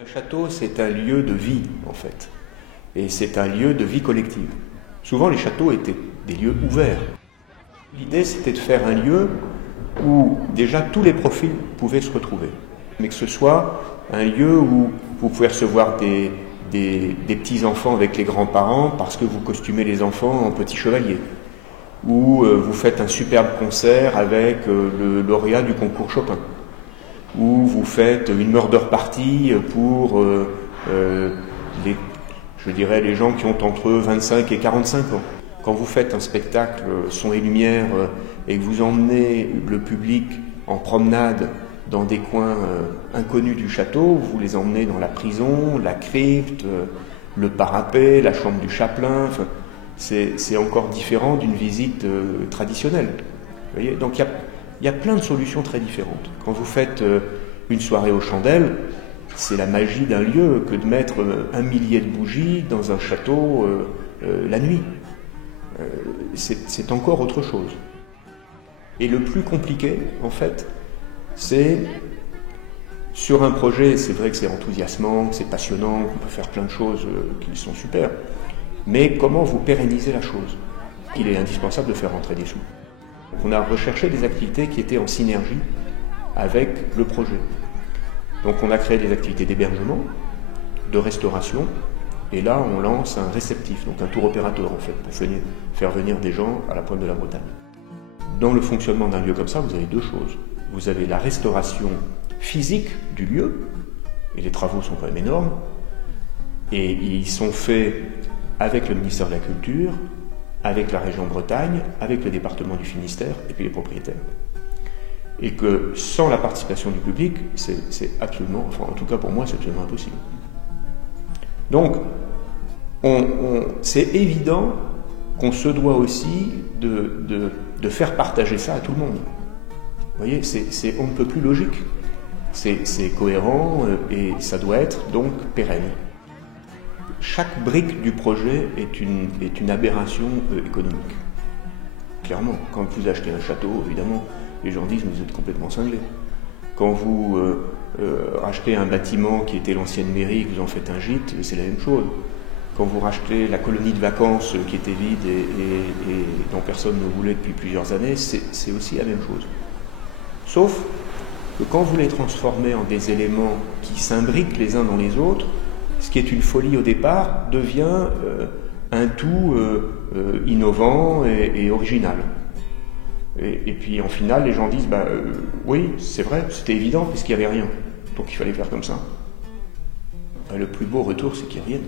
Un château, c'est un lieu de vie, en fait. Et c'est un lieu de vie collective. Souvent, les châteaux étaient des lieux ouverts. L'idée, c'était de faire un lieu où déjà tous les profils pouvaient se retrouver. Mais que ce soit un lieu où vous pouvez recevoir des petits-enfants avec les grands-parents parce que vous costumez les enfants en petits chevaliers. Ou vous faites un superbe concert avec le lauréat du concours Chopin. Ou vous faites une murder party pour les gens qui ont entre 25 et 45 ans. Quand vous faites un spectacle son et lumière et que vous emmenez le public en promenade dans des coins inconnus du château, vous les emmenez dans la prison, la crypte, le parapet, la chambre du chapelain. Enfin, c'est encore différent d'une visite traditionnelle. Vous voyez, donc il y a plein de solutions très différentes. Quand vous faites une soirée aux chandelles, c'est la magie d'un lieu que de mettre 1 millier de bougies dans un château la nuit. C'est encore autre chose. Et le plus compliqué, en fait, c'est sur un projet, c'est vrai que c'est enthousiasmant, que c'est passionnant, qu'on peut faire plein de choses qui sont super, mais comment vous pérennisez la chose? Il est indispensable de faire rentrer des sous. On a recherché des activités qui étaient en synergie avec le projet. Donc on a créé des activités d'hébergement, de restauration, et là on lance un réceptif, donc un tour opérateur en fait, pour faire venir des gens à la pointe de la Bretagne. Dans le fonctionnement d'un lieu comme ça, vous avez deux choses. Vous avez la restauration physique du lieu, et les travaux sont quand même énormes, et ils sont faits avec le ministère de la Culture, avec la région Bretagne, avec le département du Finistère, et puis les propriétaires. Et que sans la participation du public, c'est absolument, enfin en tout cas pour moi, c'est absolument impossible. Donc, c'est évident qu'on se doit aussi de faire partager ça à tout le monde. Vous voyez, on ne peut plus logique. C'est cohérent et ça doit être donc pérenne. Chaque brique du projet est une aberration économique. Clairement, quand vous achetez un château, évidemment, les gens disent « vous êtes complètement cinglés ». Quand vous rachetez un bâtiment qui était l'ancienne mairie et que vous en faites un gîte, c'est la même chose. Quand vous rachetez la colonie de vacances qui était vide et dont personne ne voulait depuis plusieurs années, c'est aussi la même chose. Sauf que quand vous les transformez en des éléments qui s'imbriquent les uns dans les autres, ce qui est une folie au départ devient un tout innovant et original. Et puis en final, les gens disent oui, c'est vrai, c'était évident puisqu'il n'y avait rien. Donc il fallait faire comme ça. Le plus beau retour, c'est qu'ils reviennent.